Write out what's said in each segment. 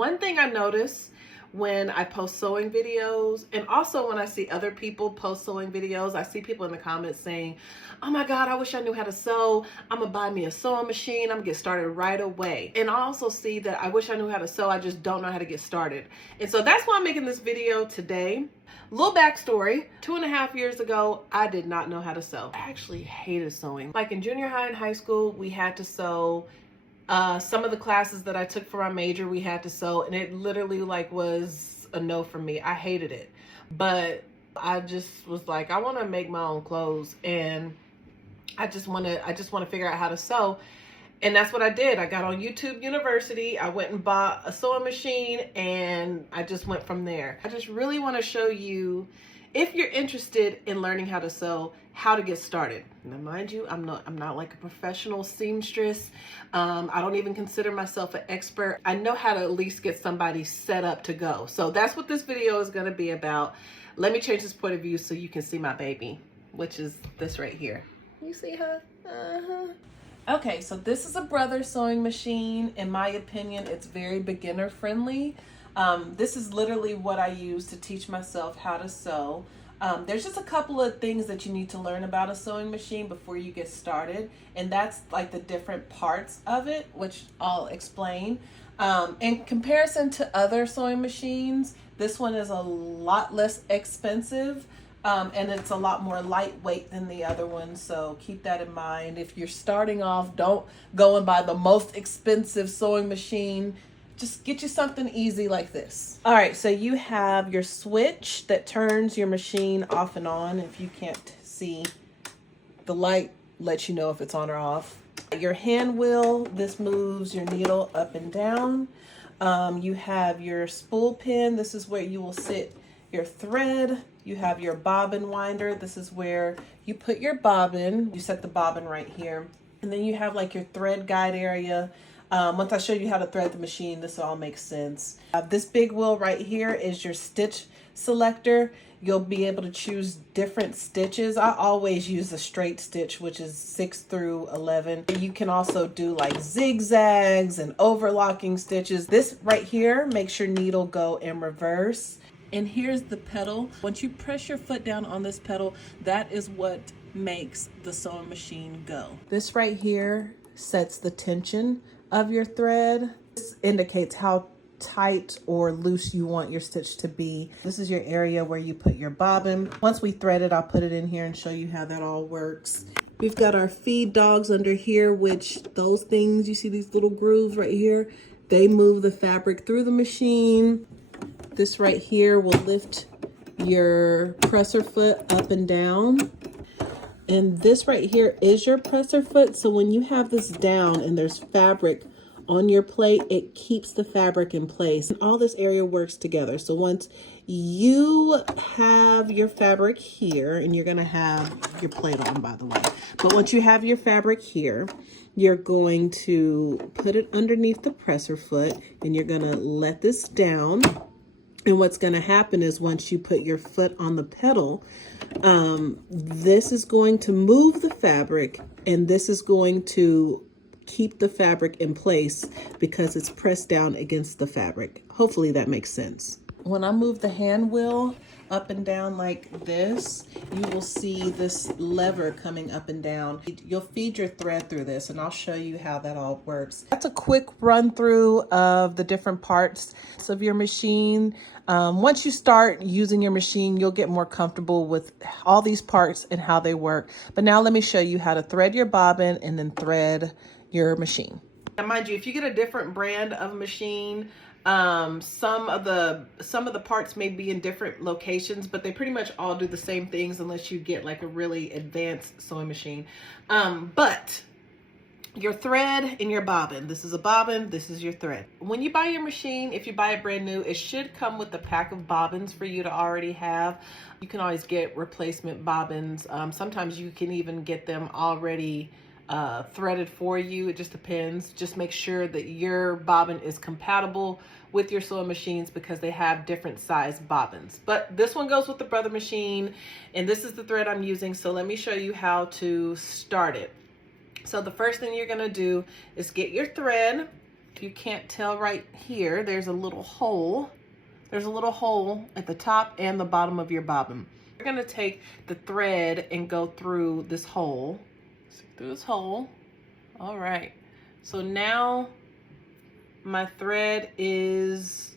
One thing I notice when I post sewing videos, and also when I see other people post sewing videos, I see people in the comments saying, oh my God, I wish I knew how to sew. I'm gonna buy me a sewing machine. I'm gonna get started right away. And I also see that I wish I knew how to sew. I just don't know how to get started. And so that's why I'm making this video today. Little backstory, 2.5 years ago, I did not know how to sew. I actually hated sewing. Like in junior high and high school, we had to sew. Some of the classes that I took for my major, we had to sew, and it literally like was a no for me. I hated it. But I just was like, I want to make my own clothes, and I just want to figure out how to sew. And that's what I did. I got on YouTube University. I went and bought a sewing machine, and I just went from there. I just really want to show you, if you're interested in learning how to sew, how to get started. Now, mind you, I'm not like a professional seamstress. I don't even consider myself an expert. I know how to at least get somebody set up to go. So that's what this video is going to be about. Let me change this point of view so you can see my baby, which is this right here. You see her? Okay, so this is a brother sewing machine. In my opinion, it's very beginner friendly. This is literally what I use to teach myself how to sew. There's just a couple of things that you need to learn about a sewing machine before you get started, and that's like the different parts of it, which I'll explain. In comparison to other sewing machines, this one is a lot less expensive, and it's a lot more lightweight than the other one, so keep that in mind. If you're starting off, don't go and buy the most expensive sewing machine. Just get you something easy like this. All right, so you have your switch that turns your machine off and on. If you can't see, the light lets you know if it's on or off. Your hand wheel, this moves your needle up and down. You have your spool pin. This is where you will sit your thread. You have your bobbin winder. This is where you put your bobbin. You set the bobbin right here. And then you have like your thread guide area. Once I show you how to thread the machine, this all makes sense. This big wheel right here is your stitch selector. You'll be able to choose different stitches. I always use a straight stitch, which is 6 through 11. You can also do like zigzags and overlocking stitches. This right here makes your needle go in reverse. And here's the pedal. Once you press your foot down on this pedal, that is what makes the sewing machine go. This right here sets the tension of your thread. This indicates how tight or loose you want your stitch to be. This is your area where you put your bobbin. Once we thread it, I'll put it in here and show you how that all works. We've got our feed dogs under here, which those things, you see these little grooves right here, they move the fabric through the machine. This right here will lift your presser foot up and down. And this right here is your presser foot. So when you have this down and there's fabric on your plate, it keeps the fabric in place. And all this area works together. So once you have your fabric here, and you're gonna have your plate on, by the way. But once you have your fabric here, you're going to put it underneath the presser foot, and you're gonna let this down. And what's going to happen is once you put your foot on the pedal, this is going to move the fabric, and this is going to keep the fabric in place because it's pressed down against the fabric. Hopefully that makes sense. When I move the hand wheel up and down like this, you will see this lever coming up and down. You'll feed your thread through this, and I'll show you how that all works. That's a quick run through of the different parts of your machine. Once you start using your machine, you'll get more comfortable with all these parts and how they work. But now let me show you how to thread your bobbin and then thread your machine. Now, mind you, if you get a different brand of machine, some of the parts may be in different locations, but they pretty much all do the same things unless you get like a really advanced sewing machine. But your thread and your bobbin, this is a bobbin, this is your thread. When you buy your machine, if you buy it brand new, it should come with a pack of bobbins for you to already have. You can always get replacement bobbins. Sometimes you can even get them already threaded for you. It just depends. Just make sure that your bobbin is compatible with your sewing machines because they have different size bobbins. But this one goes with the brother machine, and this is the thread I'm using. So let me show you how to start it. So the first thing you're gonna do is get your thread, If you can't tell right here, there's a little hole. There's a little hole at the top and the bottom of your bobbin. You're gonna take the thread and go through this hole. All right. So now my thread is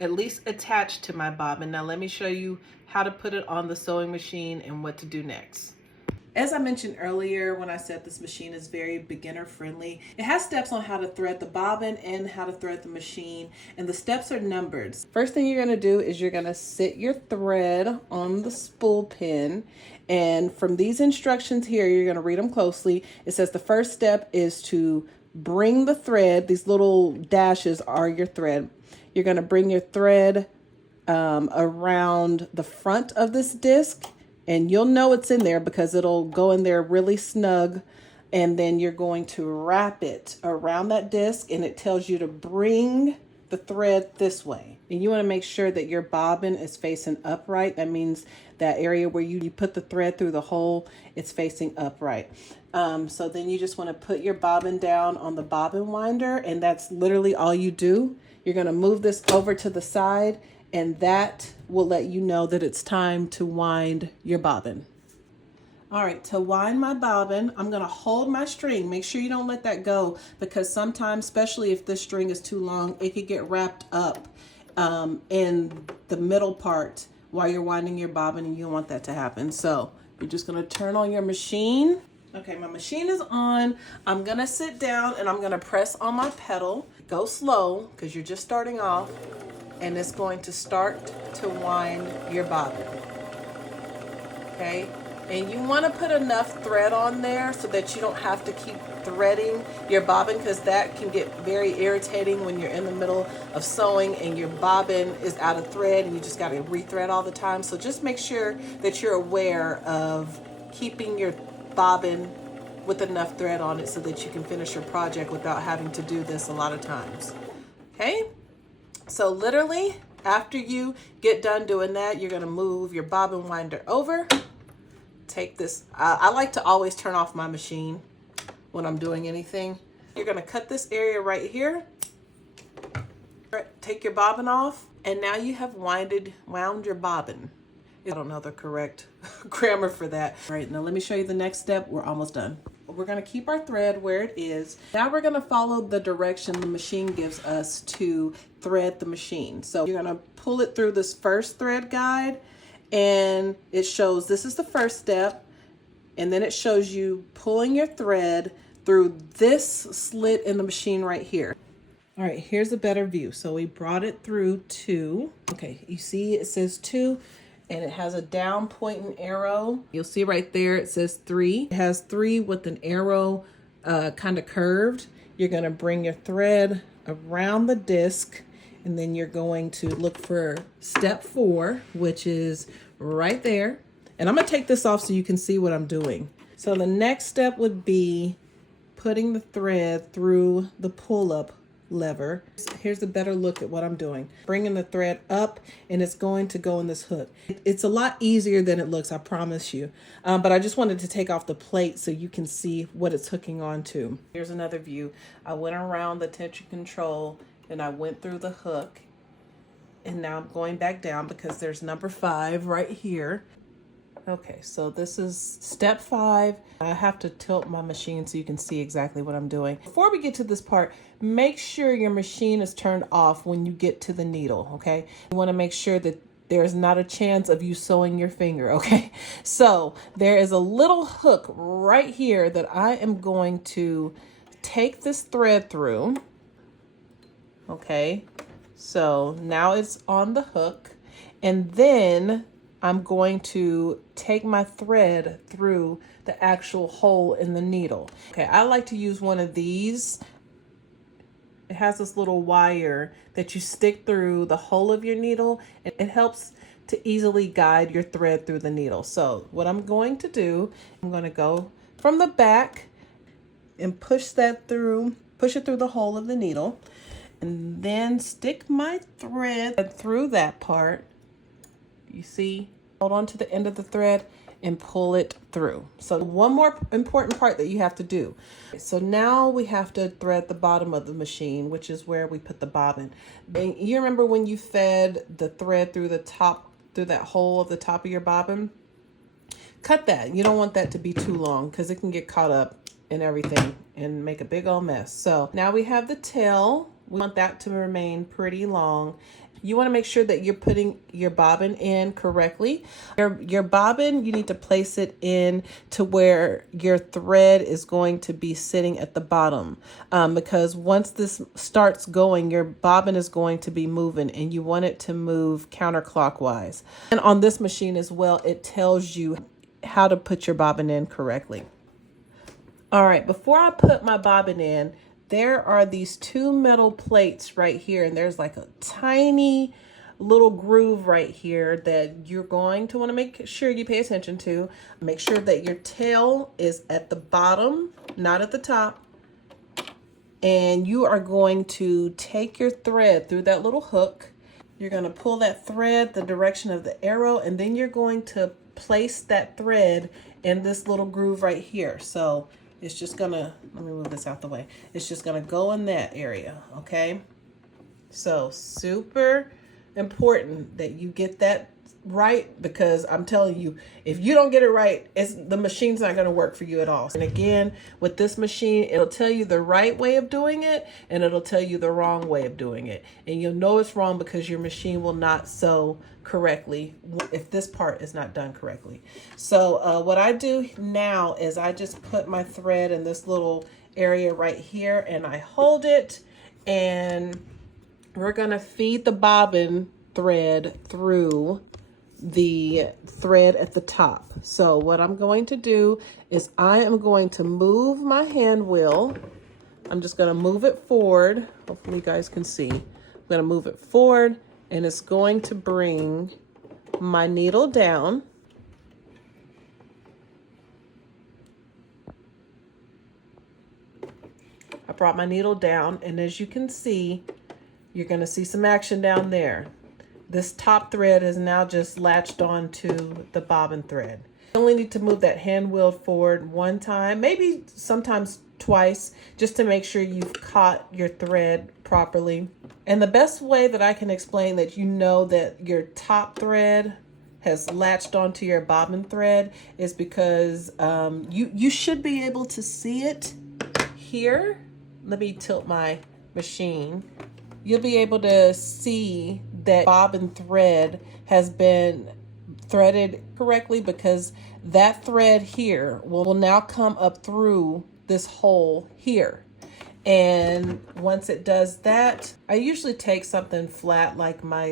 at least attached to my bobbin. Now let me show you how to put it on the sewing machine and what to do next. As I mentioned earlier when I said this machine is very beginner friendly, it has steps on how to thread the bobbin and how to thread the machine, and the steps are numbered. First thing you're gonna do is you're gonna sit your thread on the spool pin, and from these instructions here, you're gonna read them closely. It says the first step is to bring the thread, these little dashes are your thread. You're gonna bring your thread around the front of this disc, and you'll know it's in there because it'll go in there really snug. And then you're going to wrap it around that disc, and it tells you to bring the thread this way. And you want to make sure that your bobbin is facing upright. That means that area where you put the thread through the hole, it's facing upright. So then you just want to put your bobbin down on the bobbin winder, and that's literally all you do. You're going to move this over to the side, and that will let you know that it's time to wind your bobbin. All right, to wind my bobbin, I'm gonna hold my string. Make sure you don't let that go, because sometimes, especially if this string is too long, it could get wrapped up in the middle part while you're winding your bobbin, and you don't want that to happen. So you're just gonna turn on your machine. Okay, my machine is on. I'm gonna sit down and I'm gonna press on my pedal. Go slow, because you're just starting off. And it's going to start to wind your bobbin. Okay, and you want to put enough thread on there so that you don't have to keep threading your bobbin, because that can get very irritating when you're in the middle of sewing and your bobbin is out of thread and you just got to rethread all the time. So just make sure that you're aware of keeping your bobbin with enough thread on it so that you can finish your project without having to do this a lot of times. Okay. So literally, after you get done doing that, you're gonna move your bobbin winder over. Take this, I like to always turn off my machine when I'm doing anything. You're gonna cut this area right here. Take your bobbin off, and now you have wound your bobbin. I don't know the correct grammar for that. All right, now let me show you the next step. We're almost done. We're gonna keep our thread where it is. Now we're gonna follow the direction the machine gives us to thread the machine. So you're gonna pull it through this first thread guide, and it shows this is the first step, and then it shows you pulling your thread through this slit in the machine right here. All right, here's a better view. So we brought it through 2. Okay, you see it says 2. And it has a down pointing arrow. You'll see right there it says 3. It has 3 with an arrow kind of curved. You're gonna bring your thread around the disc, and then you're going to look for step 4, which is right there. And I'm gonna take this off so you can see what I'm doing. So the next step would be putting the thread through the pull-up lever. Here's a better look at what I'm doing. Bringing the thread up, and it's going to go in this hook. It's a lot easier than it looks, I promise you. But I just wanted to take off the plate so you can see what it's hooking onto. Here's another view. I went around the tension control and I went through the hook, and now I'm going back down because there's number 5 right here. Okay, so this is step 5. I have to tilt my machine so you can see exactly what I'm doing. Before we get to this part, make sure your machine is turned off when you get to the needle, okay? You want to make sure that there's not a chance of you sewing your finger, okay? So there is a little hook right here that I am going to take this thread through, okay? So now it's on the hook, and then I'm going to take my thread through the actual hole in the needle. Okay, I like to use one of these. It has this little wire that you stick through the hole of your needle, and it helps to easily guide your thread through the needle. So what I'm going to do, I'm going to go from the back and push it through the hole of the needle, and then stick my thread through that part. You see, hold on to the end of the thread and pull it through. So one more important part that you have to do. So now we have to thread the bottom of the machine, which is where we put the bobbin. And you remember when you fed the thread through the top, through that hole of the top of your bobbin? Cut that. You don't want that to be too long because it can get caught up in everything and make a big old mess. So now we have the tail. We want that to remain pretty long. You want to make sure that you're putting your bobbin in correctly. Your bobbin, you need to place it in to where your thread is going to be sitting at the bottom, because once this starts going, your bobbin is going to be moving and you want it to move counterclockwise. And on this machine as well, it tells you how to put your bobbin in correctly. All right, before I put my bobbin in, there are these two metal plates right here, and there's like a tiny little groove right here that you're going to want to make sure you pay attention to. Make sure that your tail is at the bottom, not at the top. And you are going to take your thread through that little hook. You're going to pull that thread the direction of the arrow, and then you're going to place that thread in this little groove right here. So it's just gonna, let me move this out the way. It's just gonna go in that area, okay? So super important that you get that right, because I'm telling you, if you don't get it right, the machine's not gonna work for you at all. And again, with this machine, it'll tell you the right way of doing it, and it'll tell you the wrong way of doing it. And you'll know it's wrong because your machine will not sew correctly if this part is not done correctly. So what I do now is I just put my thread in this little area right here, and I hold it, and we're gonna feed the bobbin thread through the thread at the top. So what I'm going to do is I am going to move my hand wheel. I'm just going to move it forward. Hopefully you guys can see. I'm going to move it forward, and it's going to bring my needle down. I brought my needle down, and as you can see, you're going to see some action down there. This top thread is now just latched onto the bobbin thread. You only need to move that hand wheel forward one time, maybe sometimes twice, just to make sure you've caught your thread properly. And the best way that I can explain that you know that your top thread has latched onto your bobbin thread is because you should be able to see it here. Let me tilt my machine. You'll be able to see that bobbin thread has been threaded correctly, because that thread here will now come up through this hole here. And once it does that, I usually take something flat like my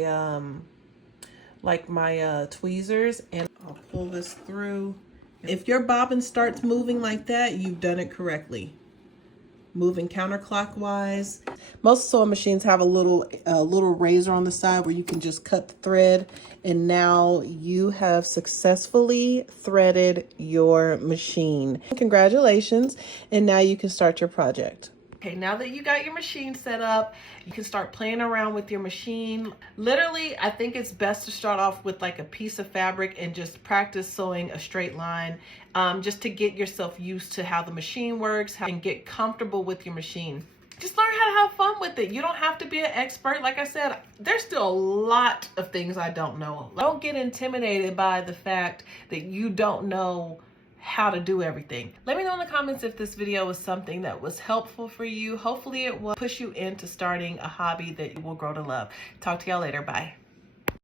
tweezers, and I'll pull this through. If your bobbin starts moving like that, you've done it correctly. Moving counterclockwise. Most sewing machines have a little razor on the side where you can just cut the thread, and now you have successfully threaded your machine. Congratulations, and now you can start your project. Okay, now that you got your machine set up, you can start playing around with your machine. Literally, I think it's best to start off with like a piece of fabric and just practice sewing a straight line, just to get yourself used to how the machine works and get comfortable with your machine. Just learn how to have fun with it. You don't have to be an expert. Like I said, there's still a lot of things I don't know. Don't get intimidated by the fact that you don't know how to do everything. Let me know in the comments if this video was something that was helpful for you. Hopefully it will push you into starting a hobby that you will grow to love. Talk to y'all later. Bye.